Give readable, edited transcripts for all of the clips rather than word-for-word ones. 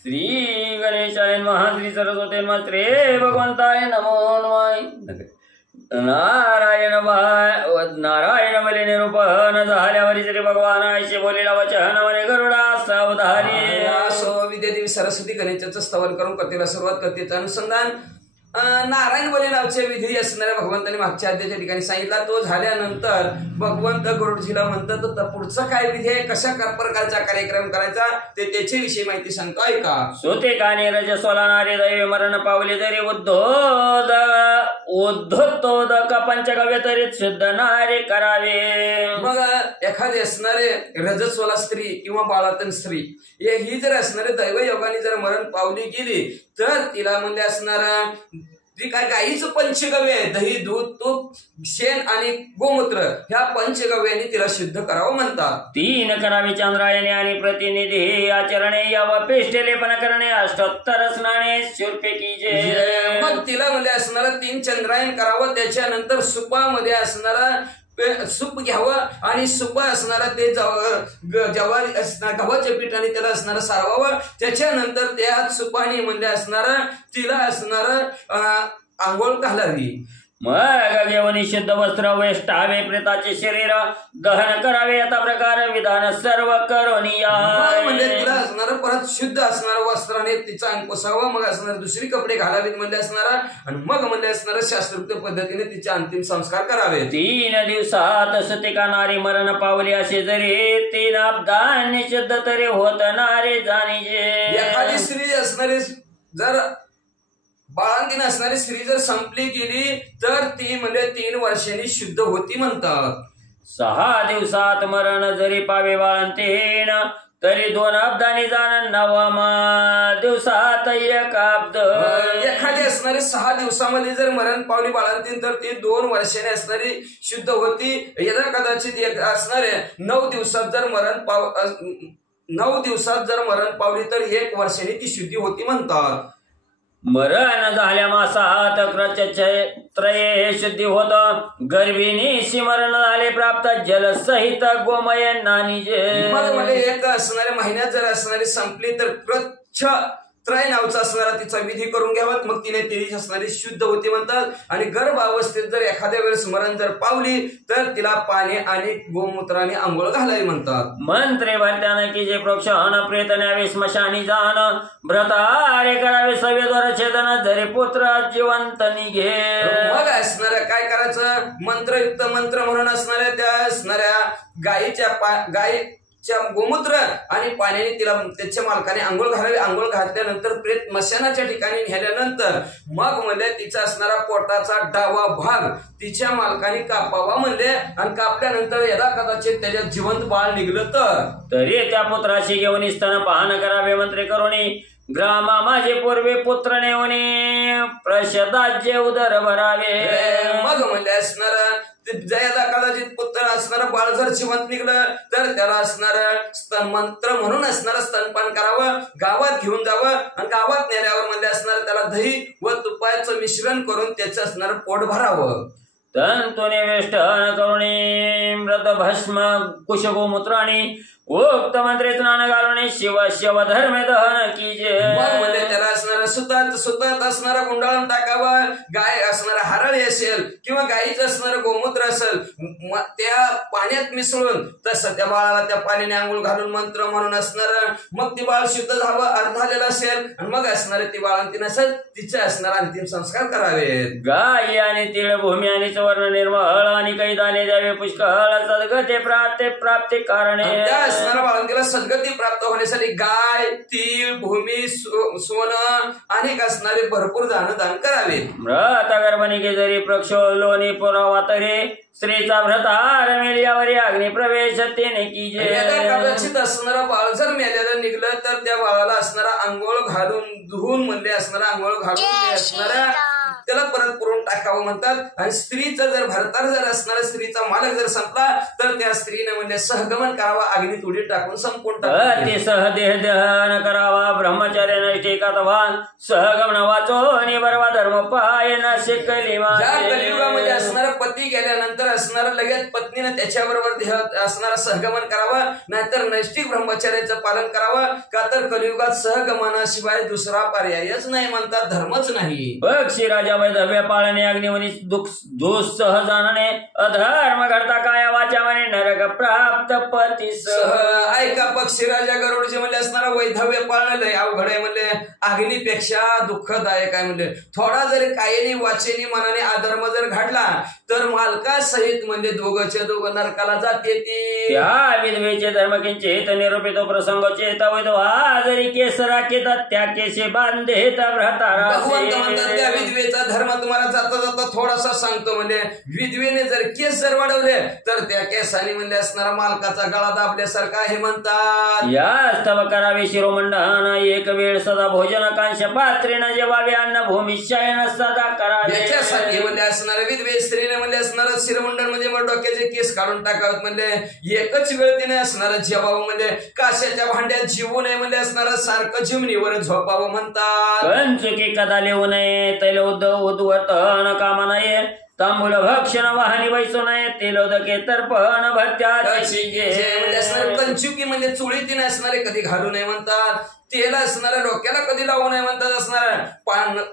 श्री गणेशाय नमः. श्री सरस्वती नमः. श्री भगवंताय नमो नमः. नारायण बली निरूपण झाल्यावर श्री भगवानाशी बोलेला वचन म्हणे गरुडा सावधारी. असो विद्यादेवी सरस्वती गणेशाचं स्तवन करून कथेला सुरुवात करते. अनुसंधान नारायण बली नावचे विधी असणाऱ्या भगवंताने मागच्या अध्यायाच्या ठिकाणी सांगितला. तो झाल्यानंतर भगवंत गरुडजीला म्हणतात तर पुढचं काय विधी आहे, कशा प्रकारचा कार्यक्रम करायचा ते त्याच्याविषयी माहिती सांगतो ऐका. सोते काने रज सोलानारे दैव मरण पावले जरी उद्धोदक पंचगव्य तरी शुद्ध नारे करावे. मग एखादी असणारे रजस्वला स्त्री किंवा बाळातन स्त्री ही जर असणारे दैव योगाने जर मरण पावली गेली तर तिला म्हणजे असणारा ती काय गाईचं पंचगव्य आहे, दही दूध तूप शेण आणि गोमूत्र ह्या पंचगव्याने तिला शुद्ध करावं म्हणतात. तीन करावे चंद्रायने आणि प्रतिनिधी आचरणे यावं पेष्टेले पण करणे अष्टोत्तर स्नाने शूर्पैकी जे. मग तिला म्हणजे असणारा 3 चंद्रायन करावं. त्याच्यानंतर सुपामध्ये असणारा सूप घ्यावं आणि सुप असणारा ते ज्वारी गव्हाच्या पिठाने त्याला असणारं सारवावं. त्याच्यानंतर त्या सुपाने म्हणजे असणारं तिला असणारं आंघोळ घालावी. मग घेऊन शुद्ध वस्त्र वेष्टावे प्रेताचे शरीर दहन करावे. आता प्रकार विधान सर्व करोनिया. म्हणजे तिला असणारं परत शुद्ध असणारं वस्त्राने तिचा अंग पुसावं. मग असणार दुसरी कपडे घालावीत म्हणजे असणारा आणि मग म्हणजे असणारं शास्त्रोक्त पद्धतीने तिचे अंतिम संस्कार करावे. 3 दिवसात सतिका नारी मरण पावली असे जरी 3 अब्दान निषिद्ध तरी होत नारे जाणीजे. एखादी स्त्री असणारी जर बाळांतीन असणारी स्त्री जर संपली गेली तर ती म्हणजे 3 वर्षांनी शुद्ध होती म्हणतात. 6 दिवसात मरण जरी पावे बाळंतीन तरी 2 अब्दानी जाण 9 दिवसात 1 अब्द. एखादी असणारी 6 दिवसामध्ये जर मरण पावली बाळंतीन तर ती 2 वर्षांनी असणारी शुद्ध होती. यदा कदाचित असणारे 9 दिवसात जर मरण पावली तर 1 वर्षांनी ती शुद्धी होती म्हणतात. मरण झाल्या मासात त्रये शुद्धी होत. गर्भिणी स्मरण झाले प्राप्त जल सहित गोमय नानीजे. मग म्हणजे एक असणाऱ्या महिन्यात जर असणारी संपली तर प्रच्छ त्रय नावचा असणारा तिचा विधी करून घ्यावा. मग तिने तिची असणारी शुद्ध होती म्हणतात. आणि गर्भावस्थेत जर एखाद्या वेळेस मरण जर पावली तर तिला पाणी आणि गोमूत्राने आंघोळ घालावी म्हणतात. मंत्रे भरत्यानं की जे प्रोक्षण प्रेत न्यावे स्मशानी जाण व्रतारे करावे सवेद्वार छेदन जरी पुत्र जिवंत निघे. मग असणाऱ्या काय करायचं मंत्रयुक्त मंत्र म्हणून असणाऱ्या त्या असणाऱ्या गायीच्या गोमूत्र आणि पाण्याने तिला त्याच्या मालकाने आंघोळ घालावी. आंघोळ घातल्यानंतर प्रेत मशानाच्या ठिकाणी नेल्यानंतर मग म्हणजे तिचा असणारा पोटाचा डावा भाग तिच्या मालकाने कापावा म्हणले. आणि कापल्यानंतर यदा कदाचित त्याच्यात जिवंत बाळ निघलं तरी त्या पुत्राशी घेऊन स्तन पाहन करावे. मंत्रे करुणी ग्रामा माझे पूर्वे पुत्र नेऊन प्रशदाज्य उदर भरावे. मग म्हणजे असणार जयाला कदाचित पुत्र असणारा बाळ जर जिवंत निघलं तर त्याला असणारं स्तन मंत्र म्हणून असणारं स्तनपान करावं. गावात घेऊन जावं आणि गावात नेल्यावर म्हणजे असणारं त्याला दही व तुपाचं मिश्रण करून त्याचं असणारं पोट भरावं. तंतुने वेष्टन करुणी मृत भस्म कुश गोमूत्राणी उक्त मंत्रे स्नान घालून शिव शिव धर्म दहन कीजे. म्हणजे त्याला असणारा सुतात असणारा गुंडाळून टाकावा. गाय असणारा हरळी असेल किंवा गायीचं असणारं गोमूत्र असेल त्या पाण्यात मिसळून तसं त्या बाळाला त्या पाण्याने आंघोळ घालून मंत्र म्हणून असणार. मग ती बाळ शुद्ध झालेलं असेल आणि मग असणारे ती बाळंतीन असेल तिचे असणारा अंतिम संस्कार करावेत. गायी आणि तिळ भूमी आणि सुवर्ण निर्मळ आणि काही दाणे द्यावे पुष्कळ सद्गते प्राप्ती कारणे. बाळंतीला सद्गती प्राप्त होण्यासाठी गाय तीळ भूमी सोनं आणि असणारे भरपूर दान करावे. मृत गर्भनिके जरी प्रक्षोलोनी पुरावा तरी स्त्रीचा व्रतार मेल्यावरी अग्नी प्रवेश तेने कीजे. कदाचित असणारा बाळ जर मेल्याला निघलं तर त्या बाळाला असणारा आंघोळ घालून धुवून म्हणले असणारा आंघोळ घालून ते असणारा त्याला परत पुरवून टाकावं म्हणतात. आणि स्त्रीचं जर भरतार जर असणारा स्त्रीचा मालक जर संपला तर त्या स्त्रीने म्हणजे सहगमन करावा, अग्नीत उडी टाकून संपून टाकावं. ते सहदेह दहन करावा, ब्रह्मचार्य टिकातवा, सहगमन वाचो निबरवा धर्म पाय न शिकली ज्या कलियुगामध्ये असणारा पती गेल्यानंतर असणारा लगेच पत्नीने त्याच्याबरोबर असणारा सहगमन करावं, नाहीतर नैष्टिक ब्रह्मचर्याचं पालन करावं. का तर कलियुगात सहगमनाशिवाय दुसरा पर्यायच नाही म्हणतात, धर्मच नाही. पक्षी राजा वैधव्य पाळणे, अग्निवनी दुःसह जाणणे, अधर्म घडता काया वाचा म्हणे, नरक प्राप्त पती सह. ऐका पक्षी राजा गरुडजी म्हणले असणारा वैधव्य पाळणं लय अवघड आहे म्हणले, अग्नीपेक्षा दुःखदायक आहे म्हणले. थोडा जरी कायेनी वाचेनी मनाने अधर्म जर घडला तर मालकासहित म्हणजे दोघंच्या दोघं नरकाला जाते. त्या विधवेचे धर्म किंचित निरूपित प्रसंग चेता वैधवा, जरी केस राखेतात त्या केसे बांधेत भ्रातारा. भगवंत म्हणतात त्या विधवेचा धर्म तुम्हाला जाता जाता थोडासा सांगतो. म्हणजे विधवेने जर केस जर वाढवले तर त्या केसाने म्हणजे असणारा मालकाचा गळा दाबल्यासारखा हे म्हणतात. या स्तव करावे शिरोमंडन, एक वेळ सदा भोजन कांश पात्रेनं जेवावे, अन्न भूमी शयन सदा करावे. याच्यासाठी म्हणजे असणाऱ्या विधवे स्त्रीने म्हणजे असणारं शिरमंडळ म्हणजे डोक्याचे केस काढून टाकावेत. म्हणजे एकच वेळ तिने असणारं जेवावं, म्हणजे काशाच्या भांड्यात जीवू नये, म्हणजे असणारं सारखं जिमनीवर झोपावं म्हणतात. कंचुकी कदा लिहू नये, तैल उद्वत न कामा नये, तांबूल भक्षण वाहनी वैसू नये, तेलोदके तर्पण भत्याची म्हणजे कंचुकी म्हणजे चुळी तिने असणारे कधी घालू नये म्हणतात. तेल असणाऱ्या डोक्याला कधी लावू नये म्हणतात. असणार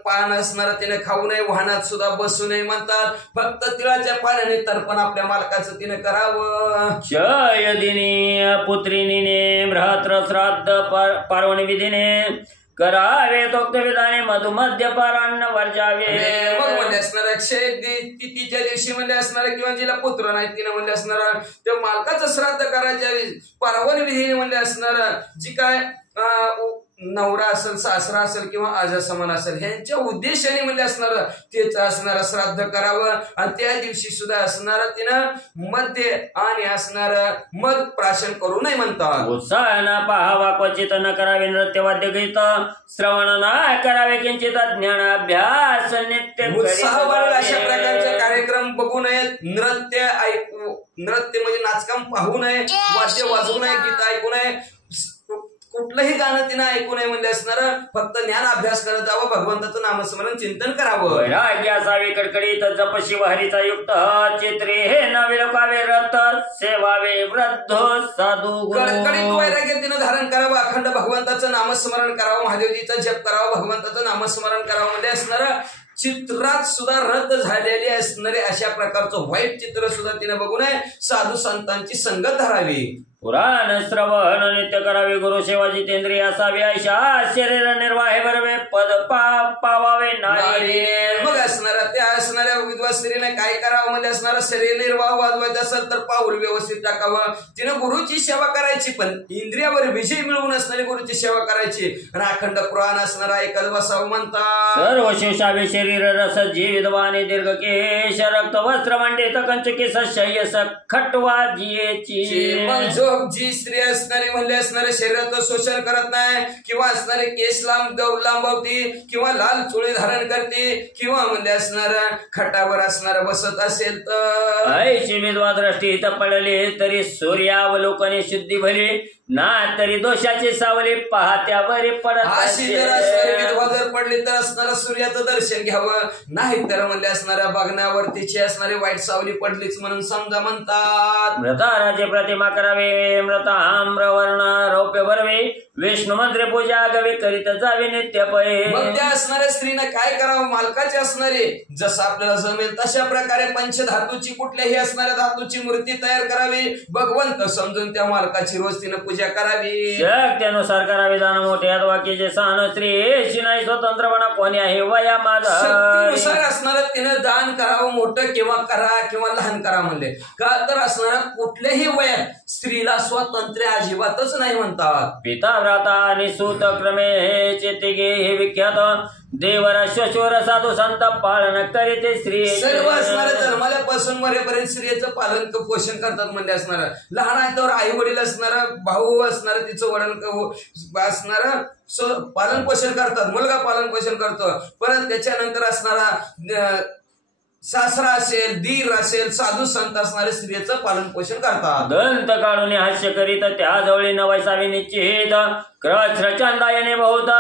पान असणारा तिने खाऊ नये, वाहनात सुद्धा बसू नये म्हणतात. फक्त तिळाच्या पाण्याने तर्पण आपल्या मालकाचं तिने करावं. शयदिनी पुत्रिनीने भ्रात्र श्राद्ध पार्वणी विधीने करावे, तोक्त विधाने मधुमद्यपारान्न वर्जावे. मग म्हणजे असणारा तिथीच्या दिवशी म्हणजे असणारा किंवा जिला पुत्र नाही तिने म्हणजे असणारा त्या मालकाचं श्राद्ध करायच्या पार्वणी विधीने म्हणजे असणारा जी काय नवरा असेल, सासरा असेल किंवा आजसमान असेल ह्यांच्या उद्देशाने म्हणजे असणारं तेच असणारं श्राद्ध करावं. आणि त्या दिवशी सुद्धा असणारं तिनं मद्य आणि असणारं मध प्राशन करू नये म्हणतात. उत्साह न पाहावा क्वचित, न करावे नृत्यवाद्य गीत, श्रवण न करावे किंचित, ज्ञान अभ्यास नित्य. उत्साह वाढेल अशा प्रकारचे कार्यक्रम बघू नयेत, नृत्य म्हणजे नाचकाम पाहू नये, वाद्य वाजवू नये, गीत ऐकू नये, कुठलंही गाणं तिनं ऐकू नये म्हणजे असणार. फक्त ज्ञान अभ्यास करत जावं, भगवंताचं नामस्मरण चिंतन करावं. वैराग्य असावे कडकडीत, जप शिवहरीचा युक्त, चित्रे हे न विलोकावे रत, सेवावे वृद्ध साधू. कडकडीत वैराग्य तिनं धारण करावं, अखंड भगवंताचं नामस्मरण करावं, महादेवजीचं जप करावं, भगवंताचं नामस्मरण करावं म्हणजे असणार. चित्रात सुद्धा रद्द झालेली असणारे अशा प्रकारचं वाईट चित्र सुद्धा तिने बघू नये, साधू संतांची संगत धरावी. पुराण श्रवण नित्य करावे, गुरु सेवा जितेंद्रिय असावी, आयशा शरीर निर्वाहे बरवे, पद पावावे नाही. मग असणारा त्या असणाऱ्या विधवा स्त्रीने काय करावं म्हणजे असणारा शरीर निर्वाह वाजवायचा असेल तर पाऊल व्यवस्थित टाकावं. तिनं गुरुची सेवा करायची, पण इंद्रियावर विजय मिळवून असणारी गुरुची सेवा करायची आणि अखंड पुराण असणारा ऐकत बसावं म्हणतात. सर्व शेषावे शरीर रस जी विधवाने दीर्घ केश, रक्त वस्त्र मंडित कंचुकी सशय्यस खटवा जियेची. जी स्त्री असणारी म्हणले असणारे शरीराचं शोषण करत नाही किंवा असणारे केस लांबवती किंवा लाल चोळी धारण करते किंवा म्हणजे असणार खटावर असणार बसत असेल तर ऐशी विधवा दृष्टी हित पडले, तरी सूर्यावलोकने शुद्धी भली, ना तरी दोषाची सावली पाहत्यावरी पडत. अशी जर असणारी विधवा जर पडली तर असणारा सूर्याचं दर्शन घ्यावं, नाही तर म्हणजे असणाऱ्या बघण्यावर तिची असणारी वाईट सावली पडलीच म्हणून समजा म्हणतात. मृताराचे प्रतिमा करावे, मृत आम्रवर्ण रौप्य भरवे, विष्णू मंत्र पूजा गवी करीत जावे नित्य पै. मग त्या असणाऱ्या स्त्रीनं काय करावं, मालकाचे असणारे जसं आपल्याला जमेल तशा प्रकारे पंचधातूची कुठल्याही असणाऱ्या धातूची मूर्ती तयार करावी, भगवंत समजून त्या मालकाची रोज तिनं पूजा करावी. शक्तीनुसार करावे दान मोठे वाक्याचे सान, स्त्री नाही स्वतंत्रपणा कोणी आहे वया माझा. शक्तीनुसार असणार तिनं दान करावं, मोठं किंवा करा किंवा लहान करा म्हणले. का तर असणाऱ्या कुठल्याही वयात स्त्रीला स्वातंत्र्य अजिबातच नाही म्हणतात. पिता भ्राता आणि सूत क्रमे हे चेतिगे हे विख्यात, देवर श्वशुर साधू संत पालन करीते स्त्री सर्व असणाऱ्या जन्माल्यापासून मरेपर्यंत स्त्रियेचं पालन पोषण करतात म्हणजे असणार. लहान आहे तर आई वडील असणार, भाऊ असणार, तिचं वडील असणार पालन पोषण करतात. मुलगा पालन पोषण करतो. परत त्याच्यानंतर असणारा सासरा असेल, दीर असेल, साधू संत असणारे स्त्रियेचं पालन पोषण करतात. दंत काढून हास्य करीत त्या जवळी नवसावी निश्चित चंदायने बहुता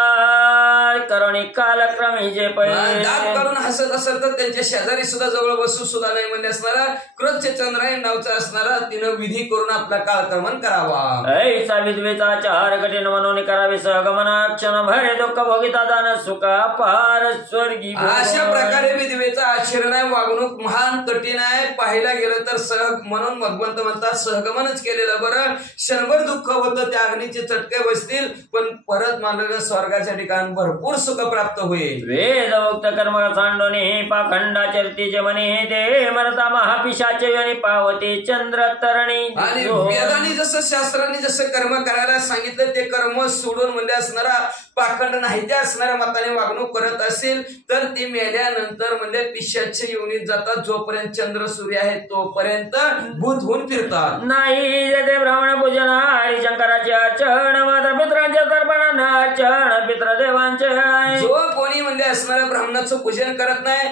करुणी कालक्रमी जे दात काढून हसत असत तर त्यांच्या शेजारी सुद्धा जवळ बसू सुद्धा नाही म्हणजे असणारा क्रोधचे चंद्रायण नावचा असणारा तिनं विधी करून आपला कालक्रमण करावा. ऐसा विधवेचा चार कठीण मनोनी करावे सहगमना क्षण भरे दुःख भोगिता दान सुखा पार स्वर्गी. अशा प्रकारे विधवेचा आचरण आहे, वागणूक महान कठीण आहे. पाहायला गेलं तर सहग म्हणून भगवंत म्हणतात सहगमनच केलेलं बरं. क्षणभर दुःख होतं, त्या अग्नीचे चटके बसतील, पण परत मानलं स्वर्गाच्या ठिकाण भरपूर सुख प्राप्त होईल. वेद उक्त कर्म सांडोनी पाखंडा चरतीचे म्हणे ते मरता महापिशाचे आणि पावते चंद्र तरणी. आणि वेदांनी जसं शास्त्रांनी जसं कर्म करायला सांगितलं ते कर्म सोडून म्हणजे असणारा पाखंड नाही त्या असणाऱ्या मताने वागणूक करत असेल तर ती मेल्यानंतर म्हणजे पिशाचे योनीत जातात. जोपर्यंत चंद्र सूर्य आहे तोपर्यंत भूत होऊन फिरतात. नाही ते ब्राह्मण पूजन हरिशंकराचे अर्चन माता पित्रांचे तर्पण अर्चन पित्रदेवांचे. जो कोणी म्हणजे असणाऱ्या ब्राह्मणाचं पूजन करत नाही,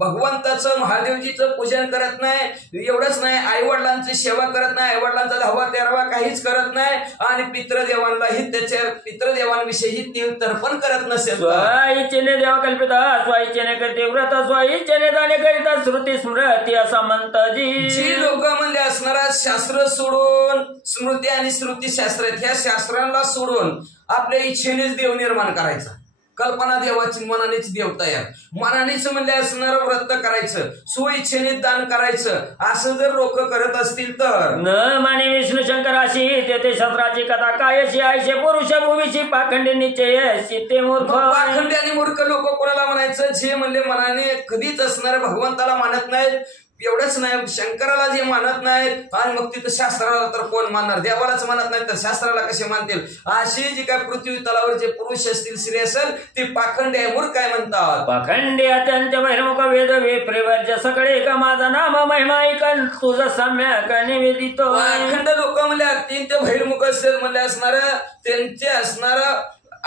भगवंताचं महादेवजीचं पूजन करत नाही, एवढंच नाही आई वडिलांची सेवा करत नाही, आई वडिलांचा 10वा 13वा काहीच करत नाही आणि पितृदेवांनाही त्याच्या पितृदेवांविषयी ती तर्पण करत नसेल. स्वइच्छेने देवा कल्पिता स्वइच्छेने करते व्रत स्वइच्छेने दाने करिता श्रुती स्मृती असा म्हणत जी लोक म्हणजे असणारा शास्त्र सोडून स्मृती आणि श्रुती शास्त्र ह्या शास्त्रांना सोडून आपल्या इच्छेनेच देव निर्माण करायचा. कल्पना देवाची मनानेच देव तयार, मनानेच म्हणजे असणारं व्रत करायचं, स्वइच्छेने दान करायचं, असं जर लोक करत असतील तर न माने विष्णू शंकराशी ते शास्त्राची कथा कायशी आयशे पुरुष भूमीशी पाखंडी निश्चय ते मूर्ख. पाखंडी आणि मूर्ख लोक कोणाला म्हणायचं? जे म्हणजे मनाने कधीच असणारे भगवंताला मानत नाहीत, एवढंच नाही शंकराला जे मानत नाहीत आणि मग तिथं शास्त्राला तर कोण मानणार? देवालाच मानत नाही तर शास्त्राला कसे मानतील? अशी जी काय पृथ्वी तलावर जे पुरुष असतील स्त्री असेल ती पाखंडी आहे, मूर्ख काय म्हणतात. पाखंडी अत्यंत बहिर्मुख वेद विप्रेवर्ज सगळे का माझा नाम महिमा ऐकन तुझं सम्यक निवेदित. पाखंड लोक म्हणजे अत्यंत बहिर्मुख असेल म्हणजे असणार त्यांचे असणार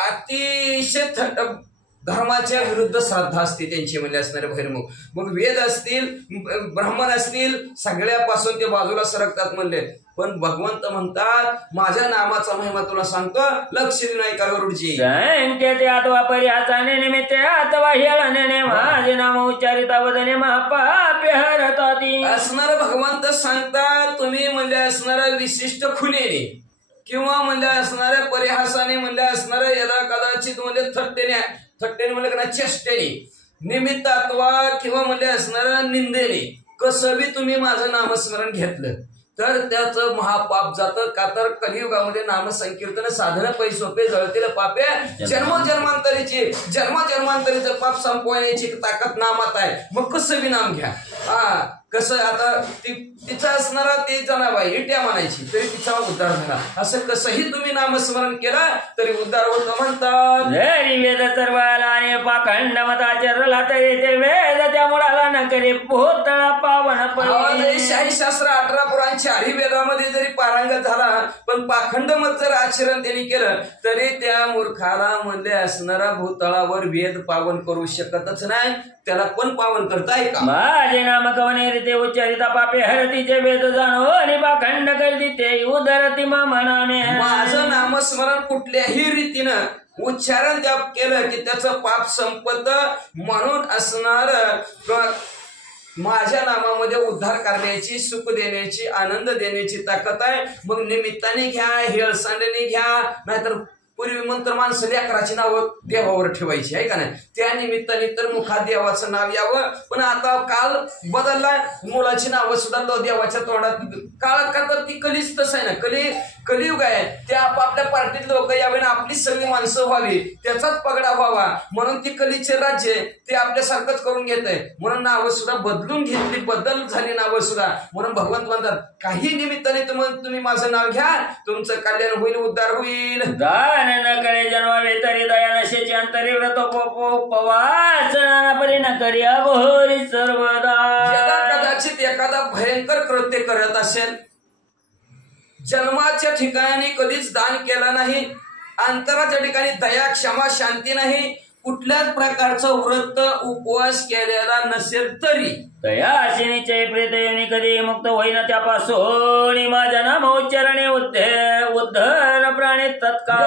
अतिशय धर्माच्या विरुद्ध श्रद्धा असते त्यांची म्हणजे असणारे बहिर्मुख. मग वेद असतील, ब्राह्मण असतील, सगळ्यापासून ते बाजूला सरकतात म्हणले. पण भगवंत म्हणतात माझ्या नामाचा महिमा तुला सांगतो, लक्ष नाही का गरुडजी. अथवा परिहासाने निमित्त अथवा हेळने माझे नाम उच्चारिता वदने महापापे हरताती. असणारा भगवंत सांगतात तुम्ही म्हणजे असणारा विशिष्ट खुनेने किंवा म्हणजे असणाऱ्या परिहासाने म्हणजे असणाऱ्या यदा कदाचित म्हणजे थट्टेने म्हणजे का चेष्टेने निमित्त अथवा किंवा म्हणजे असणाऱ्या निंदेने कसं बी तुम्ही माझं नामस्मरण घेतलं तर त्याचं महापाप जातं. का तर कलियुगामध्ये नामसंकीर्तन साधन पैसोपे जळतील पापे जन्मोजन्मांतरीचं पाप संपवण्याची ताकद नामात आहे. मग कसं बी नाम घ्या. कसं आता तिचा असणारा ते जनाबाई इट्या म्हणायची तरी तिचा उद्धार झाला. असं कसंही तुम्ही नामस्मरण केला तरी उद्धार होतो म्हणतात. वेद सर्वाला आणि पाखंड मताचरला तरी ते वेद त्या मुळाला न करे पोतळा पावन पडे. शाही शास्त्र 18 पुराण 4 वेदामध्ये जरी पारंगत झाला पण पाखंड मत जर आचरण त्यांनी केलं तरी त्या मूर्खाला म्हणजे असणारा भूतळावर वेद पावन करू शकतच नाही. त्याला पण पावन करताय का? माझे नाम कवने रीते उच्चारिता पापे हरतीचे वेद जाणो आणि पाखंड करती ते उदरती मनाने. माझं नामस्मरण कुठल्याही रीतीनं उच्चारण त्या केलं की त्याचं पाप संपत. म्हणून असणार माझ्या नामामध्ये उद्धार करण्याची, सुख देण्याची, आनंद देण्याची ताकद आहे. मग निमित्ताने घ्या, हेळसांडने घ्या, नाहीतर पूर्वी मंत्र माणसं लेकराची नावं देवावर ठेवायची आहे का नाही, त्या निमित्ताने तर मुखात देवाचं नाव यावं. पण आता काल बदलला, मुलाची नावं सुद्धा देवाच्या तोंडात. काळ का तर ती कलीच तसं आहे ना, कलियुग आहे. ते आपापल्या पार्टीत लोक यावे ना आपली सगळी माणसं व्हावी, त्याचाच पगडा व्हावा म्हणून ती कलीचे राज्य ते आपल्यासारखंच करून घेत आहे. म्हणून नावं सुद्धा बदलून घेतली, बदल झाली नावं सुद्धा. म्हणून भगवंत म्हणतात काही निमित्ताने तुम्ही माझं नाव घ्या, तुमचं कल्याण होईल, उद्धार होईल. न करे जन्मावे तरी दयान अशाचे अंतरी व्रत उपवास परिण करी अघोरी सर्वदा. कदाचित एखादा भयंकर कृत्य करत असेल, जन्माच्या ठिकाणी कधीच दान केलं नाही, अंतराच्या ठिकाणी दया क्षमा शांती नाही, कुठल्याच प्रकारचं व्रत उपवास केलेला नसेल तरी दया अशिनीचे प्रेत योनी कधी मुक्त होईना त्यापासून माझ्या नाम उच्चारणे उद्धर प्राणी तत्काळ.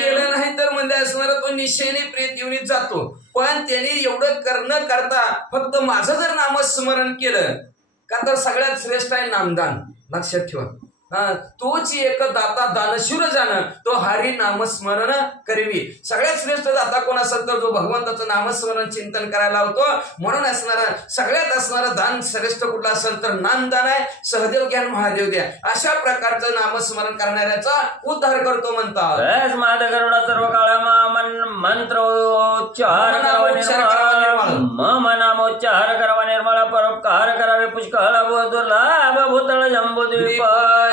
केलं नाही तर म्हणजे असणारा तो निश्चयने प्रेत योनीत जातो. पण त्याने एवढं न करता फक्त माझं जर नामस्मरण केलं का तर सगळ्यात श्रेष्ठ आहे नामदान. लक्षात ठेवा, तोच एक दाता दानशूर जाण तो हरी नामस्मरण करवी. सगळ्यात श्रेष्ठ दाता कोण असेल तर जो भगवंताचं नामस्मरण चिंतन करायला होतो. म्हणून असणारा सगळ्यात असणारं दान श्रेष्ठ कुठलं असेल तर नामदान आहे. सहदेव घ्या महादेव द्या अशा प्रकारचं नामस्मरण करणाऱ्याचा उद्धार करतो म्हणतात. माद गरुडा सर्व काळ मंत्रोच्चार करावा, मम नामोच्चार करावा, निर्मळ परोपकार करावे, पुष्कळ दुर्लभ भूतळ जंबूद्वीप.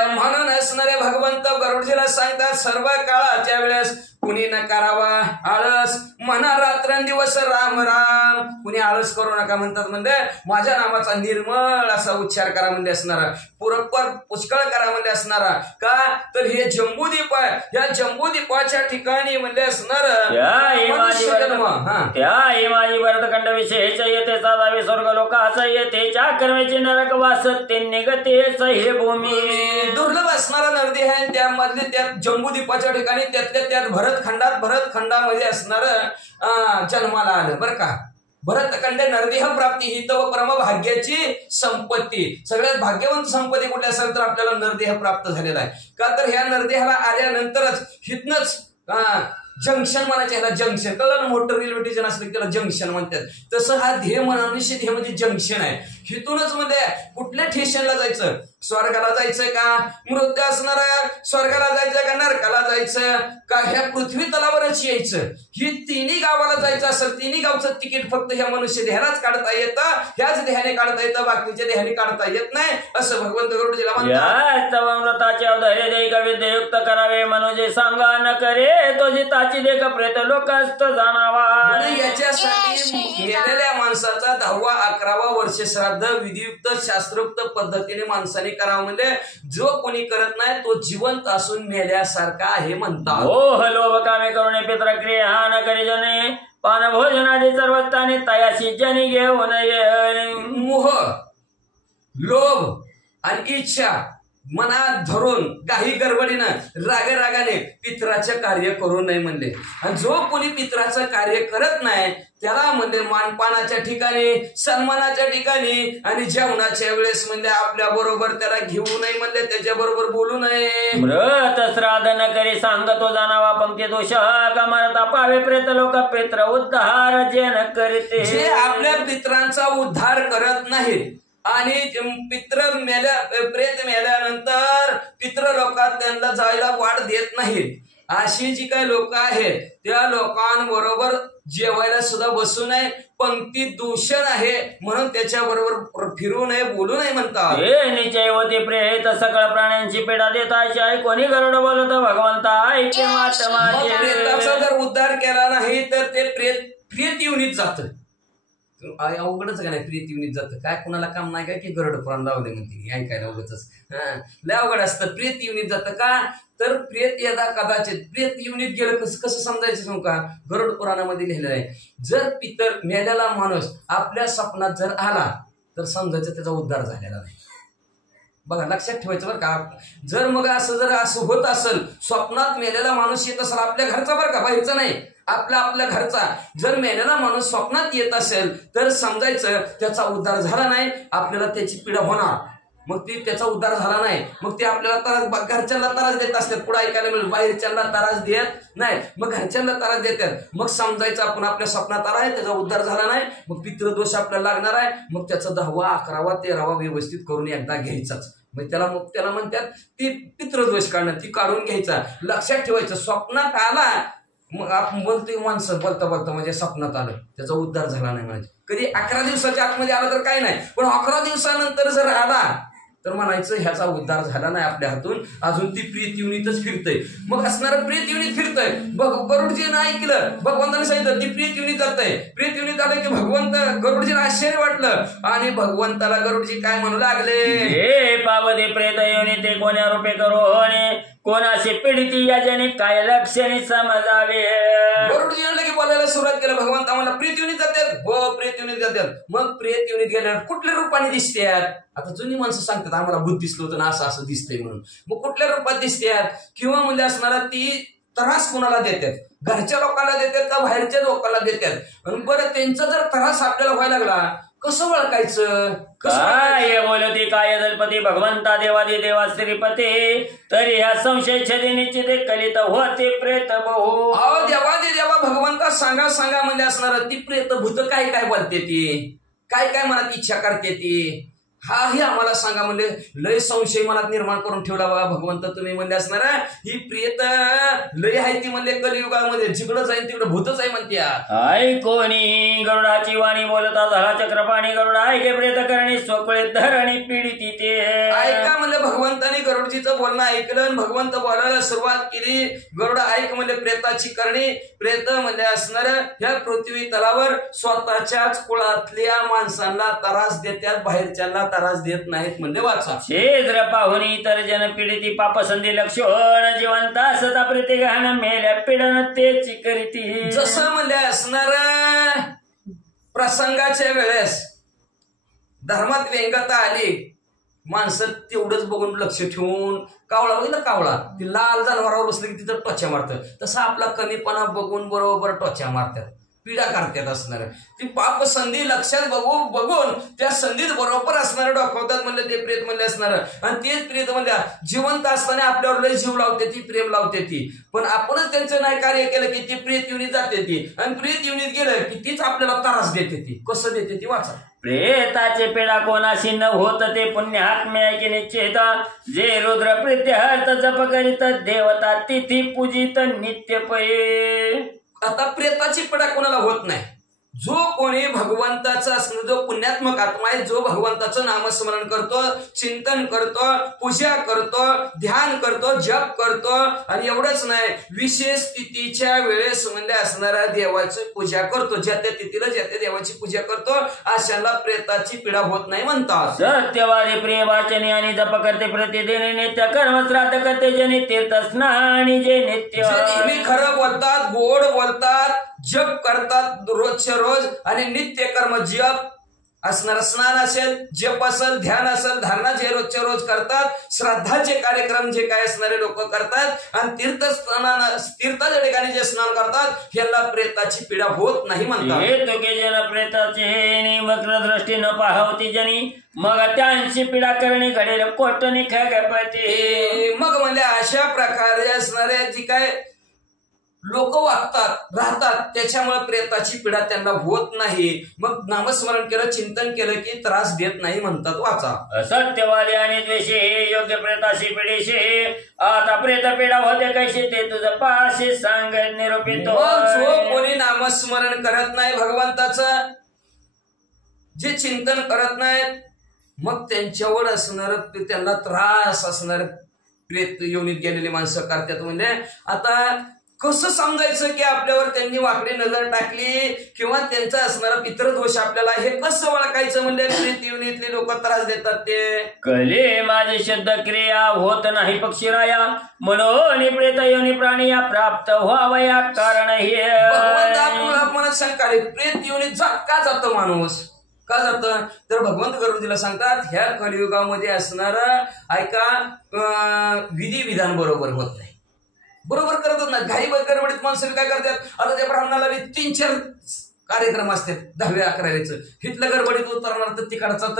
म्हणून असणारे भगवंत गरुडजीला सांगतात सर्व काळाच्या वेळेस कुणी न करावा आळस, म्हणा रात्रंदिवस राम राम. कुणी आळस करू नका म्हणतात. म्हणजे माझ्या नामाचा निर्मळ असा उच्चार करा म्हणजे असणारा, पुरप्पर पुष्कळ करा म्हणजे असणारा. का तर हे जम्बूद्वीप आहे, या जम्बूद्वीपाच्या ठिकाणी म्हणजे असणार त्या माझी भरतखंड विशेष येते साधावे स्वर्ग लोकाचा येते चाकर्मेचे नरक वासते निगते हे भूमी. दुर्लभ असणारा नदी आहे त्यामधले त्या जम्बूद्वीपाच्या ठिकाणी त्यातल्या त्यात भरतखंडामध्ये असणार जन्माला आलं बरं का. भरतखंड नरदेह प्राप्ती ही तव परम भाग्याची संपत्ती. सगळ्यात भाग्यवंत संपत्ती कुठे असेल तर आपल्याला नरदेह प्राप्त झालेला आहे. का तर ह्या नरदेहाला आल्यानंतरच हितनच जंक्शन म्हणायचे, ह्याला जंक्शन कळलं, मोटर रेल्वे स्टेशन असलं त्याला जंक्शन म्हणतात. तसं हा ध्येय मनुष्य ध्येय म्हणजे जंक्शन आहे. हिथूनच म्हणजे कुठल्या स्टेशनला जायचं, स्वर्गाला जायचंय का, मृत्यू असणारा स्वर्गाला जायचं का, नरकाला जायचं का, ह्या पृथ्वी तलावरच यायचं. ही तिन्ही गावाला जायचं असेल तिन्ही गावचं तिकीट फक्त ह्या मनुष्य देहालाच काढता येतं, ह्याच देहाने काढता येतं, बाकीच्या देहाने काढता येत नाही असं भगवंत गरुडजीला म्हणतात. व्रताचे अवधार्य देय विद्युक्त करावे मनोजे सांगा न करे तो जिताची देख प्रेत लोकस्त जाणावा. याच्यासाठी गेलेल्या माणसाचा 10वा 11वा वर्ष श्राद्ध विधियुक्त शास्त्रोक्त पद्धतीने माणसाने करावं. म्हणजे जो कोणी करत नाही तो जिवंत असून मेल्यासारखा आहे म्हणतात. हो लोभ कामे करुणे पितृक्रिया न करी जने पान भोजनादी सर्वस्ताने तयाशी जनी घेऊ नये. मोह लोभ आणि इच्छा मनात धरून काही गडबडीनं रागाने पित्राचे कार्य करू नये म्हणले. आणि जो कोणी पित्राचं कार्य करत नाही त्याला म्हणजे मानपानाच्या ठिकाणी सन्मानाच्या ठिकाणी आणि जेवणाच्या वेळेस म्हणजे आपल्या बरोबर त्याला घेऊ नये म्हणले, त्याच्या बरोबर बोलू नये. मृत श्राद्ध न करी सांगतो जाणावा पंक्ती दोष कमरता पावे प्रेत लोक पित्र उद्धार जे न करते. जे आपल्या पित्रांचा उद्धार करत नाहीत आणि प्रेत मेल्यानंतर पितृ लोकात त्यांना जायला वाढ देत नाहीत अशी जी काही लोक आहेत त्या लोकांबरोबर जेवायला सुद्धा बसू नये. पंक्ती दूषण आहे म्हणून त्याच्या बरोबर फिरू नये बोलू नये म्हणतात. हे निश्चय होते प्रेत सकळ प्राण्यांची पीडा देत आहे कोणी गरुड बोलत भगवंता ऐके मातमाचे. प्रेताचा जर उद्धार केला नाही तर ते प्रेत योनीत जात. अवघडच का नाही, प्रेत योनीत जातं. काय कुणाला काम नाही काय की गरुड पुराण लावले म्हणते ऐकायला उगाच लय अवघड असतं. प्रेत योनीत जातं का तर प्रेत यदा कदाचित प्रेत योनीत गेलं कसं समजायचं सांगू का. गरुड पुराणामध्ये लिहिलेलं आहे जर पितर मेलेला माणूस आपल्या स्वप्नात जर आला तर समजायचं त्याचा उद्धार झालेला नाही. बघा लक्षात ठेवायचं बरं का. जर मग असं होत असेल स्वप्नात मेलेला माणूस येत असेल आपल्या घरचा बरं का बाहेरचा नाही आपल्या घरचा जर मेलेला माणूस स्वप्नात येत असेल तर समजायचं त्याचा उद्धार झाला नाही, आपल्याला त्याची पीडा होणार. मग ती त्याचा उद्धार झाला नाही मग ते आपल्याला घरच्यांना त्रास देत असतात. पुढे ऐकायला मिळेल बाहेरच्यांना त्रास देत नाही मग घरच्यांना त्रास देतात. मग समजायचं आपण आपल्या स्वप्नात आला आहे त्याचा उद्धार झाला नाही मग पितृदोष आपल्याला लागणार आहे. मग त्याचा 10वा 11वा 13वा व्यवस्थित करून एकदा घ्यायचाच. मग त्याला म्हणतात ती पितृदोष काढणं ती काढून घ्यायचा. लक्षात ठेवायचं स्वप्नात आला मग आपण बोलतोय माणसं बोलता म्हणजे स्वप्नात आलं त्याचा उद्धार झाला नाही म्हणजे कधी 11 दिवसाच्या आतमध्ये आला तर काय नाही पण 11 दिवसानंतर जर आला तर म्हणायचं ह्याचा उद्धार झाला नाही आपल्या हातून, अजून ती प्रेत युनितच फिरतय. मग असणारं प्रेत युनित फिरतय. गरुडजीनं ऐकलं, भगवंताने सांगितलं ती प्रेत युनित जातंय. प्रेत युनित आलं की भगवंत गरुडजीला आश्चर्य वाटलं आणि भगवंताला गरुडजी काय म्हणू लागले, हे पावदे प्रेत योनी ते कोण्या रूपे करो आणि कोणाशी पीडिती याच्याने काय लक्षणे समजावे. गरुडजी की बोलायला सुरुवात केलं. भगवंत आम्हाला प्रेत युनित जातात. हो प्रेत युनित जातात. मग प्रेत युनित गेल्यावर कुठल्या रूपाने दिसतात. आता जुनी माणसं सांगतात आम्हाला भूत दिसलं होतं ना असं असं दिसतंय म्हणून. मग कुठल्या रूपात दिसतात किंवा म्हणजे असणारा ती त्रास कोणाला देतात, घरच्या लोकांना देतात का बाहेरच्या लोकांना देतात. आणि बरं त्यांचा जर त्रास आपल्याला व्हायला लागला कसं ओळखायचं, काय बोलती काय दलपती भगवंता देवादी देवा श्रीपती तरी ह्या संशय छदिनीची ते कलित होते प्रेत बहु. अहो देवादी देवा भगवंता सांगा सांगा म्हणजे असणार ती प्रेत भूत काय काय बोलते ती, काय काय मनात इच्छा करते ती, हा हे आम्हाला सांगा. म्हणजे लय संशय मनात निर्माण करून ठेवला बघा भगवंत तुम्ही. म्हणजे असणार ही प्रेत लय आहे ती म्हणजे कलियुगामध्ये जिकडं जाईल तिकडं भूतच आहे म्हणत्या. ऐकोनी गरुडाची वाणी बोलता झाला चक्रपाणी गरुडा ऐके प्रेत करणी स्वकुळे धरणी पीडिती ते. ऐका म्हणजे भगवंताने गरुडजीचं बोलणं ऐकलं आणि भगवंत बोलायला सुरुवात केली. गरुडा ऐक म्हणजे प्रेताची करणी. प्रेत म्हणजे असणार ह्या पृथ्वी तलावर स्वतःच्याच कुळातल्या माणसांना त्रास देतात, बाहेरच्यांना त्रास देत नाहीत. म्हणजे वाचा क्षेत्र पाहुनी तर जन पीडिती पापसंधी लक्षण जिवंत असता प्रीती गहन मेल्या पीडन तेची करीती. जसं म्हणजे असणार प्रसंगाच्या वेळेस धर्मात व्यंगता आली, माणसं तेवढंच बघून लक्ष ठेवून कावळा बघितलं कावळा ती लाल जनावरावर बसलं की तिथं टोच्या मारतं, तसं आपला कमीपणा बघून बरोबर टोच्या मारतात, पीडा करतात. असणार ती पाप संधी लक्षात बघून त्या संधीत बरोबर असणारे डोकावतात म्हणजे ते प्रेत म्हणजे असणार. आणि तेच प्रेत म्हणजे जिवंत असताना आपल्यावर लय जीव लावते ती, प्रेम लावते ती. पण आपणच त्यांचं नाही कार्य केलं की ती प्रेत युनित जाते ती, आणि प्रेत युनित गेलं की तीच आपल्याला त्रास देते ती. कसं देते ती वाचा. प्रेताचे पेडा कोणाशी न होत ते पुण्यात्म्या की निश्चित जे रुद्र प्रीत्यर्थ जप करीत देवता तिथी पूजित नित्य पये. आता प्रेताची पीडा कोणाला होत नाही. जो कोणी भगवंताचा असणं, जो पुण्यात्मक आत्मा आहे, जो भगवंताचं नामस्मरण करतो, चिंतन करतो, पूजा करतो, ध्यान करतो, जप करतो, आणि एवढंच नाही विशेष तिथीच्या वेळेस म्हणजे असणाऱ्या देवाची पूजा करतो, ज्या त्या तिथीला ज्या त्या देवाची पूजा करतो, अशाला प्रेताची पीडा होत नाही म्हणतात. सत्यवादी प्रिय वाचने आणि जप करते प्रतिदिन नित्य कर्म श्राद्ध करते जे तीर्थ स्नानी जे नित्य. नेहमी खरं बोलतात, गोड बोलतात, जप करतात रोजच्या रोज, आणि नित्य कर्म जप असणार, स्नान असेल, जप असेल, ध्यान असेल, धारणा जे रोजच्या रोज करतात, श्राद्धाचे कार्यक्रम जे काय असणारे लोक करतात, आणि तीर्थाच्या ठिकाणी जे स्नान करतात यांना प्रेताची पीडा होत नाही म्हणतात. हे तुके जन प्रेताचे वक्र दृष्टी न पाहवती जनी मग त्यांची पीडा करणे घडेल कोटणी खगपती. मग म्हणजे अशा प्रकारे असणाऱ्या जी काय लोक वागतात राहतात त्याच्यामुळे प्रेताची पीडा त्यांना होत नाही. मग नामस्मरण केलं, चिंतन केलं की त्रास देत नाही म्हणतात. वाचा. सत्यवादी आणि द्वेषी योग्य प्रेताशी पिढीशी आता प्रेत पीडा होते कशी ते तुझं पाशी सांग निरूपित. जो कोणी नामस्मरण करत नाही भगवंताचं, जे चिंतन करत नाहीत, मग त्यांच्यावर असणार त्यांना त्रास असणार प्रेत योनीत गेलेली माणसं करतात. म्हणजे आता कसं समजायचं की आपल्यावर त्यांनी वाकडी नजर टाकली किंवा त्यांचा असणारा पितृदोष आपल्याला, हे कसं ओळखायचं. म्हणजे प्रेत योनीतले लोक त्रास देतात ते कले माझी शुद्ध क्रिया होत नाही पक्षीराया म्हणून प्रेत योनी प्राणी या प्राप्त व्हावया कारण हे मनात शंका आहे. प्रेत योनीत का जातो माणूस, का जातं तर भगवंत गरुडजीला सांगतात ह्या कलियुगामध्ये असणारा ऐका विधी विधान बरोबर होत नाही, बरोबर करत नाही. घाई गडबडीत माणसं काय करतात, आता त्या ब्राह्मणाला 3-4 कार्यक्रम असतात 10-11वेचं, हिथलं गडबडीत उतरणार तर तिकडचं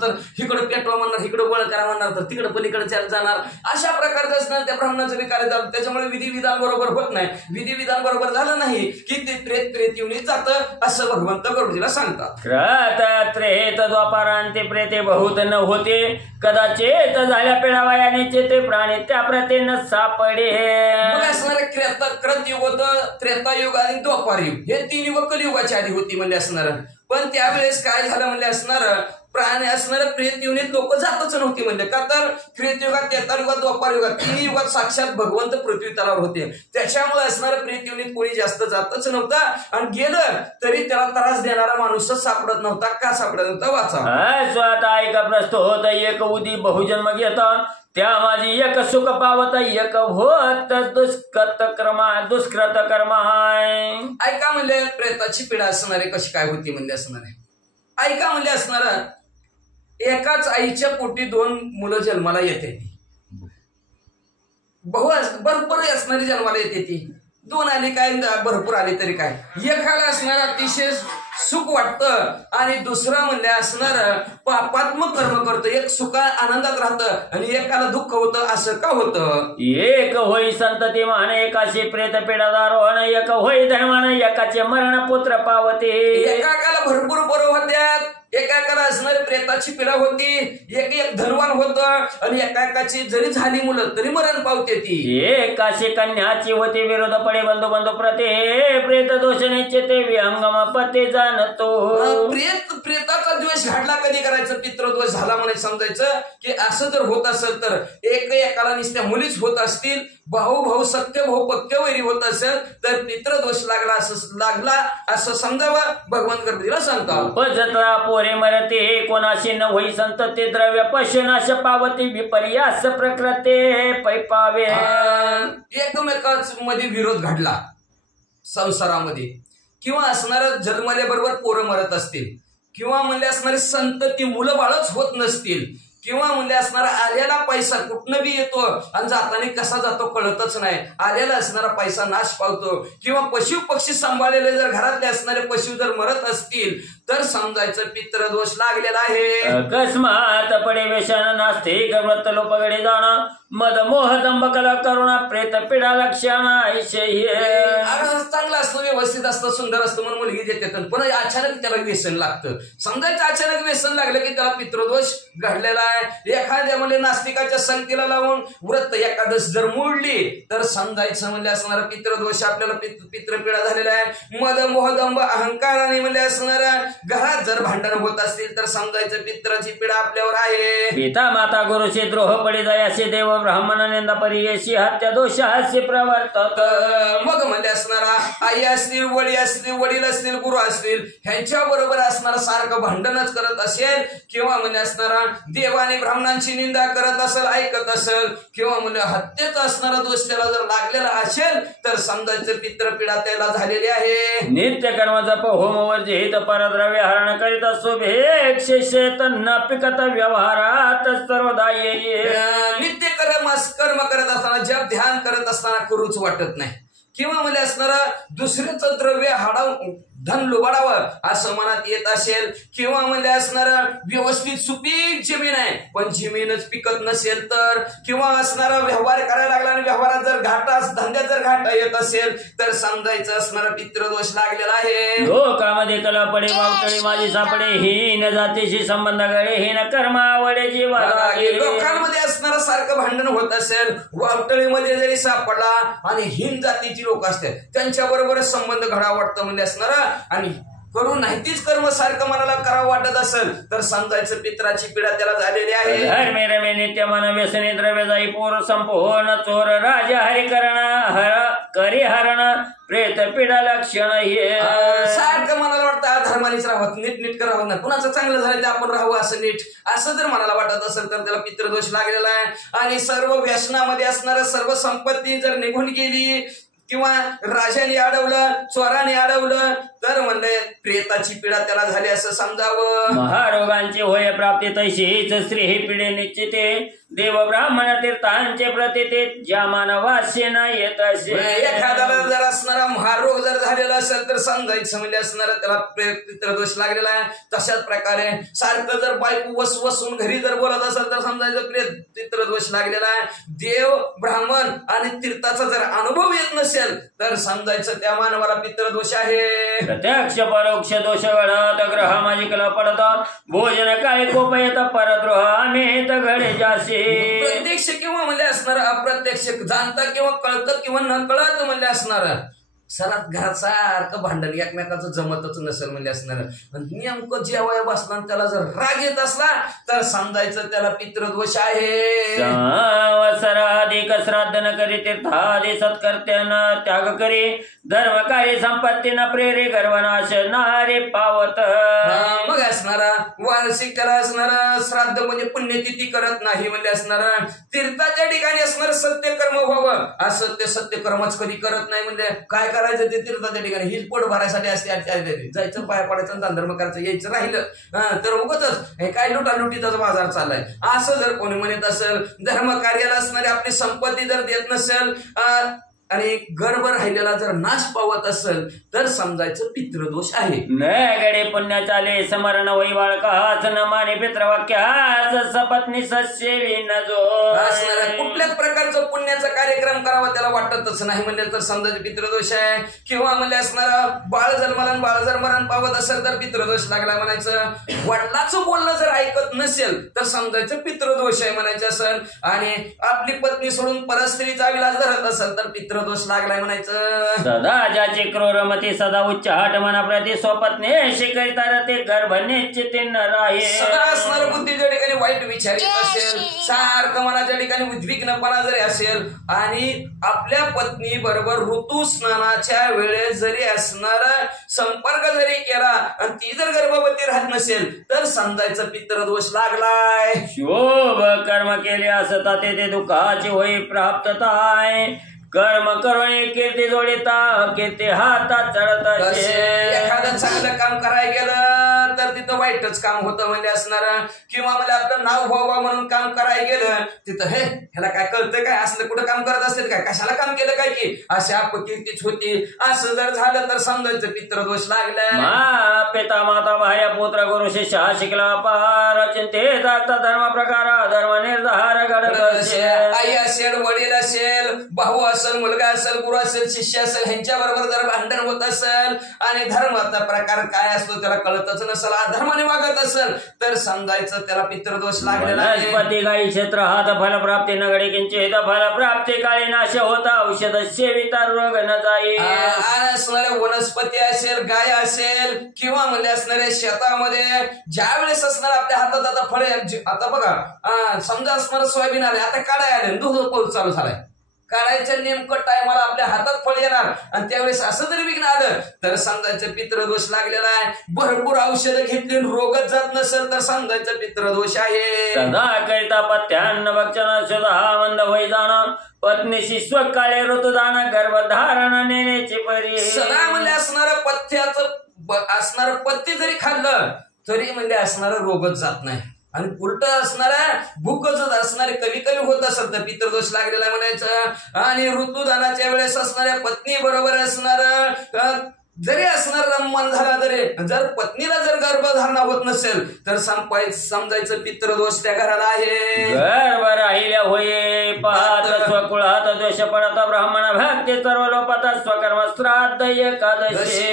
तर इकडं पेटवा म्हणणार, इकडं गोळ करा म्हणणार तर तिकडं पलीकडे जाणार. अशा प्रकारचं असणार त्या ब्राह्मणाचं बी कार्य झालं. त्याच्यामुळे विधी विधान बरोबर होत नाही. विधी विधान बरोबर झालं नाही की ते प्रेत येऊन जातं असं भगवंत गरुडजीला सांगतात. त्रेत द्वापारांते प्रेते बहुत न होते कदाचित झाल्या पिढावयाने ते प्राणी त्या प्रतेन सापडे. असणारे कृतयुग होतं, त्रेतायुग आणि द्वापार युग, हे 3 युग कलियुगाच्या आधी होती म्हणजे असणार. पण त्यावेळेस काय झालं म्हणजे असणार प्राणी असणाऱ्या प्रेत युगीत लोक जातच नव्हती म्हणजे का तर त्रेतयुगात, त्रेतायुगात, द्वापार युगात तिन्ही युगात साक्षात भगवंत पृथ्वी तलावर होते. त्याच्यामुळे असणाऱ्या प्रेत युगीत कोणी जास्त जातच नव्हता आणि गेलं तरी त्याला त्रास देणारा माणूसच सापडत नव्हता. का सापडत नव्हता? वाचा. स्वतः ऐका प्रस्त होत एक उदी बहुजन्म घेता त्या माझी एक सुख पावत एक होत दुष्कृत कर्माय. ऐका म्हणले प्रेताची पीडा असणारे कशी काय होती म्हणले असणारे. ऐका म्हणले असणार एकाच आईच्या पोटी 2 मुलं जन्माला येते ती. भरपूर असणारी जन्माला येते ती. 2 आली काय भरपूर आली तरी काय. एखादा असणार अतिशय सुख वाटतं आणि दुसरा म्हणले असणार पापात्मक कर्म करतं. एक सुखा आनंदात राहतं आणि एकाला दुःख होतं. असं का होतं? एक होई संतती मान एकाशी प्रेत पिडादारोहण एक होई धर्मान एकाचे मरण पुत्र पावते. एकाला भरपूर पोरं होत्यात, एकाला असणारी प्रेताची पीडा होती, एक धनवान होत आणि एकाची जरी झाली मुलं तरी मरण पावते ती. एकाशी कन्याची होती विरोध पडे बंधू बंधू प्रते प्रेत दोषणेचे ते विहंगम पते जाणतो. प्रेताचा द्वेष घडला कधी करायचं? पितृद्वेष झाला म्हणे समजायचं की असं जर होत असेल तर एकाला नुसत्या मुलीच होत असतील, भाऊ सत्य भाऊ पक्य वैरी होत असेल तर पितृदोष लागला असं समजावं. भगवान गणपतीला सांगता पोरे मरते कोणाशी न होई संतते द्रव्य पशनाश पावती विपर्यास प्रकृते पैपावे. एकमेकाच मध्ये विरोध घडला संसारामध्ये किंवा असणाऱ्या जन्मल्याबरोबर पोरं मरत असतील किंवा म्हणजे असणारे संतती मुलं बाळच होत नसतील किंवा म्हणजे असणारा आलेला पैसा कुठनं बी येतो आणि जाताना कसा जातो कळतच नाही. आलेला असणारा पैसा नाश पावतो किंवा पशु पक्षी सांभाळलेले जर घरातले असणारे पशु जर मरत असतील तर समजायचं पितृदोष लागलेला आहे. अकस्मात पडे व्यसन नास्तिक व्रत लोपगडे जाणं मद मोह दंभ कला करुणा प्रेत पिडा लक्षण चांगलं असतं, व्यवस्थित असतं, सुंदर असतं म्हणून मुलगी देते पण अचानक त्याला व्यसन लागतं. समजायचं अचानक व्यसन लागलं की त्याला पितृदोष घडलेला आहे. एखाद्या म्हणजे नास्तिकाच्या संगतीला लावून व्रत एकादश जर मोडली तर समजायचं म्हणजे असणारा पितृदोष आपल्याला पितृपीडा झालेला आहे. मद मोह दंभ अहंकाराने म्हणजे असणाऱ्या घरात जर भांडण होत असतील तर समजायचं पित्राची पीडा आपल्यावर आहे. पिता माता गुरुशी द्रोह पडे जाय असे देव ब्राह्मण निंदा परियशी हत्या दोष हास्य प्रवर्तक. मग म्हणजे असणारा आई असतील, वडील असतील, गुरु असतील ह्यांच्या बरोबर असणारा सारखं भांडणच करत असेल किंवा म्हणजे असणारा देवाने ब्राह्मणांची निंदा करत असेल, ऐकत असेल किंवा म्हणजे हत्येचा असणारा दोष त्याला जर लागलेला असेल तर समजायचं पितृपीडा त्याला झालेली आहे. नित्य कर्म जप होम वर्जित परद्रव्य हरण करीत शुभेक्षेत न पिकत व्यवहारात सर्वदा नित्य कर्म करत असताना जप ध्यान करत असताना करूच वाटत नाही किंवा म्हणजे असणारा दुसऱ्याचं द्रव्य धन लुबाडावं असं मनात येत असेल किंवा म्हणजे असणारा व्यवस्थित सुपीक जमीन आहे पण जमीनच पिकत नसेल तर किंवा असणारा व्यवहार करायला लागला आणि व्यवहारात जर धंद्यात जर घाटा येत असेल तर समजायचं असणारा पितृदोष लागलेला आहे. लोकामध्ये कला पडे वावटळी माझी सापडे हीन जातीशी संबंध गळे हीन कर्म आवडे जीवा. लोकांमध्ये असणारा सारखं भांडण होत असेल, वावटळीमध्ये जरी सापडला आणि हीन जातीची लोक असतात त्यांच्या बरोबरच संबंध घडा वाटतं म्हणजे असणारा आणि करून नाहीतीच कर्म सारखं मनाला करावं वाटत असेल तर समजायचं पित्राची पीडा त्याला झालेली आहे. धर्मे रमे नित्य मन व्यसने द्रव्य जाई पोर संपोहन चोर राजा हरिकरण करी हरण प्रेत पीडा लक्षण हे. सारखं मनाला वाटतं धर्मानीच राहत नीट राहत नाही, कुणाचं चांगलं झालं ते आपण राहावं असं नीट असं जर मनाला वाटत असेल तर त्याला पितृदोष लागलेला आहे. आणि सर्व व्यसनामध्ये असणारं सर्व संपत्ती जर निघून गेली किंवा राजाने अडवलं, चोराने अडवलं तर म्हणले प्रेताची पीडा त्याला झाली असं समजावं. महारोगांची होय प्राप्ती तशीच स्त्री ही पिढे निश्चिते देव ब्राह्मण तीर्थांचे प्रतिते ज्या मानवाशी न येत असे. एखाद्याला जर असणारा महारोग जर झालेला असेल तर समजायचं म्हणजे असणारा त्याला पितृदोष लागलेला आहे. तशाच प्रकारे सारखं जर बायको वसून घरी जर बोलत असेल तर समजायचं पितृदोष लागलेला आहे. देव ब्राह्मण आणि तीर्थाचा जर अनुभव येत नसेल तर समजायचं त्या मानवाला पितृदोष आहे. प्रत्यक्ष परोक्ष दोष घडत ग्रह माझी कला पडतात भोजन काय कोप येत परद्रोह आम्ही घडे जासे. प्रत्यक्ष किंवा म्हणजे असणार अप्रत्यक्ष जाणता किंवा कळत किंवा न कळत म्हणजे असणार घरात सारखं भांडण एकमेकाचं जमतच नसेल म्हणजे असणार. नेमकं जेवाय बसला त्याला जर राग येत असला तर समजायचं त्याला पितृदोष आहे. संवत्सराधिक श्राद्ध न करी तीर्थादी सत्कर्त्यानं त्याग करी धर्म काही संपत्ती न प्रेरे गर्भनाश नारे पावत. मग असणारा वार्षिक त्याला असणारा श्राद्ध म्हणजे पुण्यतिथी करत नाही म्हणजे असणारा तीर्थाच्या ठिकाणी असणार सत्यकर्म व्हावं असं सत्यकर्मच कधी करत नाही. म्हणजे काय करायचं ते तीर्थाच्या ठिकाणी हीच पोट भरायसाठी असते. जायचं पाया पडायचं दान धर्म करायचं यायचं राहिलं तर उगतच हे काय लुटालुटीचाच बाजार चाललाय असं जर कोणी म्हणत असेल. धर्म कार्याला असणारी आपली संपत्ती जर देत नसेल आणि गर्भ राहिलेला जर नाश पावत असेल तर समजायचं पितृदोष आहे. गडे पुण्य चाले समरण वै बाळकाच न माने पितृवाक्याच सपत्नी ससेवी न जो. कुठल्याच प्रकारचं पुण्याचा कार्यक्रम करावा त्याला वाटतच नाही म्हणजे तर समजायचं पितृदोष आहे. किंवा म्हणजे असणारा बाळ जर मरण पावत असेल तर पितृदोष लागला म्हणायचं. वडिलाचं बोलणं जर ऐकत नसेल तर समजायचं पितृदोष आहे म्हणायचं असेल. आणि आपली पत्नी सोडून परस्त्रीचा विलास धरत असेल तर पितृदोष लागलाय म्हणायचं. सदा ज्याची क्रूरमती सदा उच्च हाट मना प्रति स्वपत्ने शिकरिता ते गर्भ निश्चित न राहे. सदा असणारं बुद्धीच्या ठिकाणी वाईट विचार येत असेल सारखं मनाच्या ठिकाणी उद्विग्नपणा जरी असेल आणि आपल्या पत्नी बरोबर ऋतू स्नानाच्या वेळेस जरी असणारा संपर्क जरी केला आणि ती जर गर्भवती राहत नसेल तर समजायचं पितृदोष लागलाय. शोभ कर्म केले असता ते दुःखाची होई प्राप्तताय. कर्म करून कीर्ती जोडिता कीर्ती हातात चढत. एखादं चांगलं काम करायला गेलं तर तिथं वाईटच काम होतं म्हणजे असणार. किंवा मला आपलं नाव व्हावं म्हणून काम करायला गेलं तिथं ह्याला काय कळतं काय असलं कुठं काम करत असेल काय कशाला काम केलं काय की अशा अपकीर्तीच होती. असं जर झालं तर समजायचं पितृदोष लागला. पिता माता भार्या पुत्र गुरु शिष्य शिकला पार चिंतेत धर्म प्रकार धर्म निर्धार घडत. आई असेल वडील असेल भाऊ असेल मुलगा असेल गुरु असेल शिष्य असेल ह्यांच्या बरोबर जर भांडण होत असेल आणि धर्माचा प्रकार काय असतो त्याला कळतच नसेल अधर्माने वागत असेल तर समजायचं त्याला पितृदोष लागलेला आहे. वनस्पती गायी क्षेत्र हात फल प्राप्ती नगडे किंचित फल प्राप्ती काळी नाश होता औषध सेविता रोग न जाई. असणारे वनस्पती असेल गाय असेल किंवा म्हणजे असणारे शेतामध्ये ज्या वेळेस असणार आपल्या हातात आता फळे आता बघा समजा असणार सोयाबीन आले आता काढाय आले दूध पाऊस चालू झालाय काढायच्या नेमकं टायमाला आपल्या हातात फळ येणार आणि त्यावेळेस असं जरी विघ्न आलं तर समजायचं पितृदोष लागलेला आहे. भरपूर औषधं घेतली रोगच जात नसेल तर समजायचं पितृदोष आहे. सदा करिता पथ्यान्न भक्षण सुधा मंद होई जाणं पत्नीशी स्वकाळे ऋतुदान गर्भधारण नेण्याची परी. सदा म्हणजे असणारं पथ्याचं असणारं पथ्य जरी खाल्लं तरी म्हणजे असणारं रोगच जात नाही आणि उलट असणाऱ्या भूकच असणारे कवी होत असेल तर पितृदोष लागलेला म्हणायचं. आणि ऋतुदानाच्या वेळेस असणाऱ्या पत्नी बरोबर असणार जरी असणार मन झाला तरी जर पत्नीला जर गर्भधारणा होत नसेल तर समजायचं पितृदोष त्या घराला आहे. गर्भ राहिल्या होय पाहत स्वकुळात दोष पडत ब्राह्मण भक्ती सर्व लोपात स्वकर्म श्राद्ध एकादशी.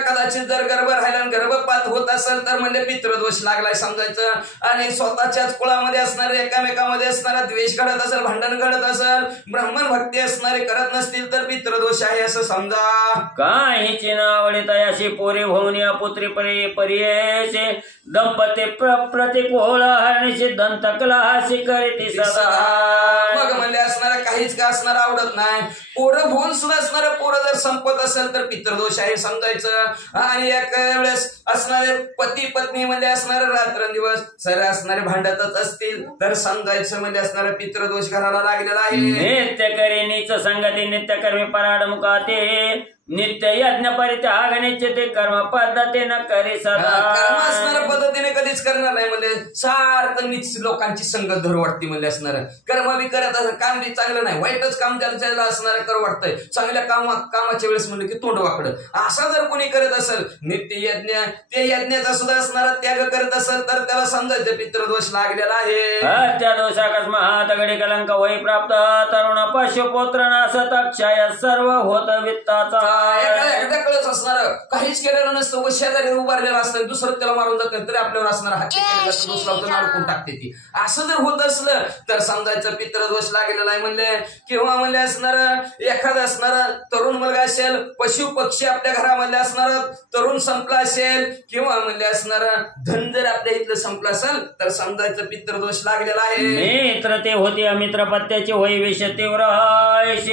कदाचित जर गर्भ राहिला गर्भपात होत असेल तर म्हणजे पितृदोष लागलाय समजायचं. आणि स्वतःच्याच कुळामध्ये असणारे एकामेकामध्ये असणारा द्वेष घडत असेल भांडण घडत असेल ब्राह्मण भक्ती असणारे करत नसतील तर पितृदोष आहे असं समजा. काही चिनावळी तयाशी पोरी भवनी पुत्री परी परियेचे दंपती प्रतिकूल हरणीची दंतकला शिकरिती सदा. मग म्हणजे असणारा काहीच का असणार आवडत नाही. पोरं भुवून सुद्धा असणारं पोरं जर संपत असेल तर पितृदोष आहे समजायचं. आणि एका वेळेस असणारे पती पत्नी म्हणजे असणारे रात्रंदिवस सर असणारे भांडतच असतील तर समजायचं म्हणजे असणारा पितृदोष घराला लागलेला आहे. नित्य करी नीच संगती नित्य कर्मी पराड मुकाते नित्य यज्ञ परित्याग निश्चित कर्म पद्धतीनं करी सदा. कर्म असणाऱ्या पद्धतीने कधीच करणार नाही म्हणजे सारखं नीच लोकांची संगत धरू वाटते म्हणजे असणार. कर्म बी करत असं काम बी चांगलं नाही वाईटच काम त्याला असणारं करू वाटतंय. चांगल्या कामाच्या वेळेस म्हणलं की तोंड वाकडं असं जर कोणी करत असेल नित्य यज्ञ ते यज्ञाचा सुद्धा असणारा त्याग करत असेल तर त्याला समजायचं पितृदोष लागलेला आहे. त्या दोषाकस महातगडी कलंक वै प्राप्त तरुण पशुपुत्र नासत क्षय सर्व होत वित्ताचा. एकदा कळच असणार, काहीच केलेलं नसतं, शेजारी उभारलेलं असतं, दुसरं त्याला मारून जात नाही तरी आपल्यावर असणार हत्या केलेला दोष लावतो, अडकून टाकते ती. असं जर होत असलं तर समजायचं पितृदोष लागलेला आहे म्हणले. किंवा म्हणले असणार एखादा असणार तरुण मुलगा असेल, पशु पक्षी आपल्या घरामध्ये असणार तरुण संपला असेल, किंवा म्हणले असणार धन जर आपल्या इथलं संपलं असेल तर समजायचं पितृदोष लागलेला आहे. मित्र ते होते अमित्र पत्त्याचे होई विष तीव्र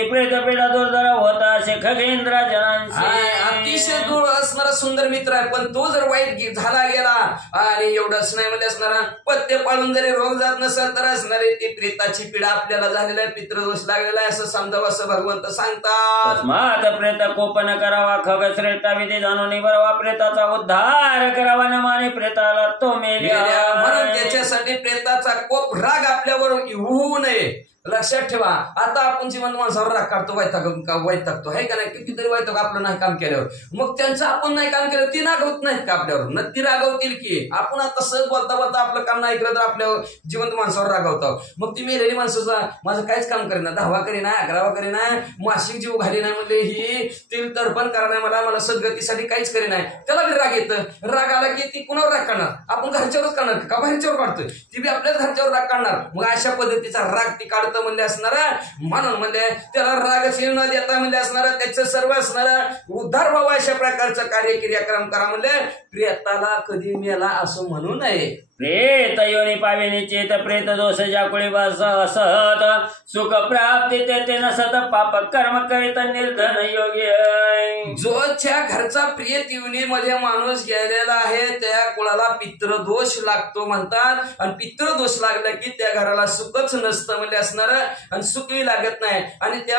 प्रेत पेडा दुर्धर होता असे खगेंद्र जनांशी. अतिशय दूर असणारा सुंदर मित्र आहे, पण तो जर वाईट झाला गेला आणि एवढंच नाही म्हणजे असणारा पत्ते पाळून जरी रोग जात नसेल तर असणारे ती प्रेताची पीडा आपल्याला झालेला आहे, पितृदोष लागलेला आहे असं समजावं असं भगवंत सांगतात. मात प्रेत कोपन करावा खग श्रेष्ठा विधी जाणून बरवा प्रेताचा उद्धार करावा न माने प्रेताला तो मेल्या. म्हणून त्याच्यासाठी प्रेताचा कोप राग आपल्यावर होऊ नये. लक्षात ठेवा, आता आपण जीवन माणसावर राग काढतो, वैतागतो आहे का नाही, कितीतरी वैताग आपलं नाही काम केल्यावर, मग त्यांचं आपण नाही काम केलं ती रागवत नाहीत का आपल्यावर? नक्की रागवतील की. आपण आता सहज बोलता बोलता आपलं काम नाही केलं तर आपल्यावर जिवंत माणसावर रागवतो. मग ती मेलेली माणसाचा माझं काहीच काम करेना, 10वा करीना, 11वा करीना, मासिक जीव घाली नाही म्हणजे ही तिल तर्पण करा नाही, मला सद्गतीसाठी काहीच करी नाही, त्याला बी राग येतं. राग आला की ती कुणावर राग काढणार? आपण घरच्यावरच काढणार का बाहेरच्यावर काढतोय? ती बी आपल्याच घरच्यावर राग काढणार. मग अशा पद्धतीचा राग ती काढतं म्हणजे असणार. म्हणून म्हणजे त्याला राग न देता म्हणजे असणार त्याचं सर्व असणार उद्धार व्हावा अशा प्रकारचं कार्य क्रियाक्रम करा म्हणजे प्रेताला कधी मेला असं म्हणू नये. प्रेत योनी पाविनी चेत प्रेत दोष जाकुळी असहत सुख प्राप्ती ते नसत पाप कर्म करीत निर्धन योगी. जोच्या घरचा प्रियत योनीमध्ये माणूस गेलेला आहे त्या कुळाला पितृदोष लागतो म्हणतात. आणि पितृदोष लागला की त्या घराला सुखच नसतं म्हणजे असणार आणि सुखही लागत नाही. आणि त्या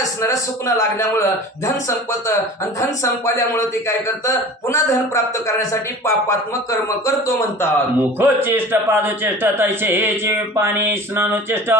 असणाऱ्या सुख न लागल्यामुळं धन संपत आणि धन संपल्यामुळं ते काय करतं पुन्हा धन प्राप्त करण्यासाठी पापात्मक कर्म करतो म्हणतात. मुखोच्चिष्ट पादोच्चिष्ट तैसे हे पाणी स्नानोच्चिष्ट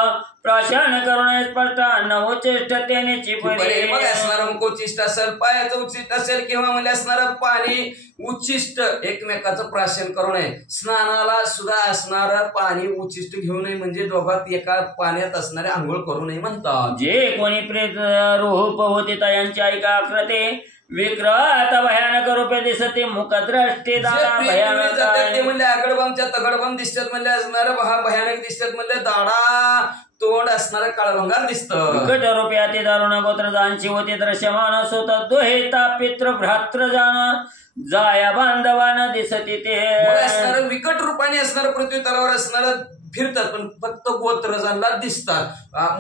प्राशन करुणे स्पष्ट नवोच्चिष्ट त्यानेची मग असणार मुखोच्चिष्ट असेल, पायाचं उच्चिष्ट असेल, किंवा म्हणजे असणार पाणी उच्चिष्ट एकमेकाचं प्राशन करू नये. स्नानाला सुद्धा असणार पाणी उच्चिष्ट घेऊ नये म्हणजे दोघात एका पाण्यात असणारे आंघोळ करू नये म्हणतात. जे कोणी प्रेत रूप होते यांची ऐका आकृती विक्रात भयानक रूपे दिसते मुखद्रष्टी दाडा भयानक म्हणजे आगडबमच्या तगडबम दिसतात म्हणजे असणार भयानक दिसतात म्हणजे दाडा तोंड असणार काळभंगार दिसतं. विकट रूपे अति दारुण गोत्र जानची होती दृश्यमान सुत दोहेता पितृ भ्रातृ जान जाया बांधवान दिसते ते असणार विकट रूपाने असणार पृथ्वी तलावर असणार फिरतात पण फक्त गोत्रजांना दिसतात.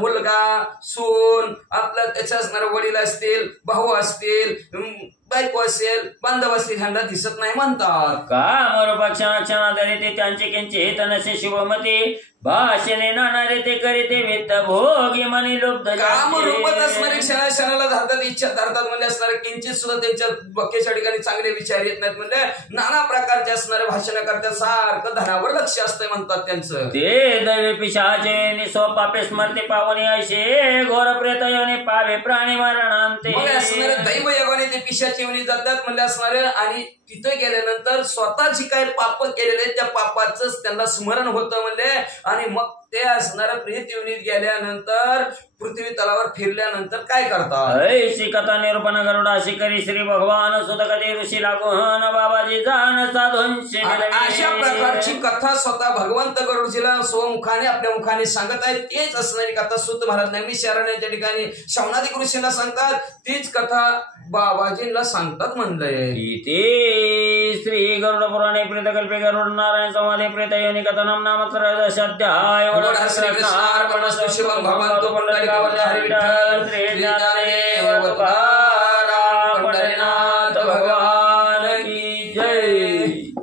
मुलगा सून आपला त्याच्या असणारे वडील असतील, भाऊ असतील, बायको असेल, बांधव असतील ह्यांना दिसत नाही म्हणतात. काम क्षणाक्षणाधारे ते त्यांचे किंचे हित नसे शुभमती भाषणे नानारे ते करीते वित्त भोगी मनी लुब्ध. काम रूपत असणारे क्षणाक्षणाला धरतात, इच्छा धरतात म्हणजे असणारे किंचित सुद्धा त्यांच्या डोक्याच्या ठिकाणी चांगले विचार येत नाहीत म्हणजे नाना प्रकारचे असणारे भाषण करतात, सारखं धनावर लक्ष असतंय म्हणतात त्यांचं. ते दैवी पिशाचे निस्व पापे स्मरते पावनी ऐसे घोर प्रेत योनी पावे प्राणी मरणांते. मग असणारे दैव योगाने ते पिशाची योनी जातात म्हणजे असणारे आणि तिथे गेल्यानंतर स्वतः जी काही पाप केलेले त्या पापाचंच त्यांना स्मरण होतं म्हणजे आणि मग ते असणाऱ्या प्रेत योनीत गेल्यानंतर पृथ्वी तलावर फिरल्यानंतर काय करतात. ऐशी कथा निरूपण गरुडा शिकरी श्री भगवान सुतकते ऋषी लागून बाबाजी जाण साधूंशी. अशा प्रकारची कथा स्वतः भगवंत गरुडजीला स्वमुखाने आपल्या मुखाने सांगत आहेत. तेच असणारी कथा सुत महाराज नेहमी शरणाच्या ठिकाणी शौनादिक ऋषींना सांगतात, तीच कथा बाबाजींना सांगतात म्हणलंय. इथे श्री गरुड पुराणे प्रेतकल्पे गरुड नारायण समाधी प्रेत योनी कथनम नाम त्रयोदशाध्याय. शिवम भगवंतो पंढरीकावल्य श्री ज्ञानदेव तुकाराम पंढरीनाथ भगवान की जय.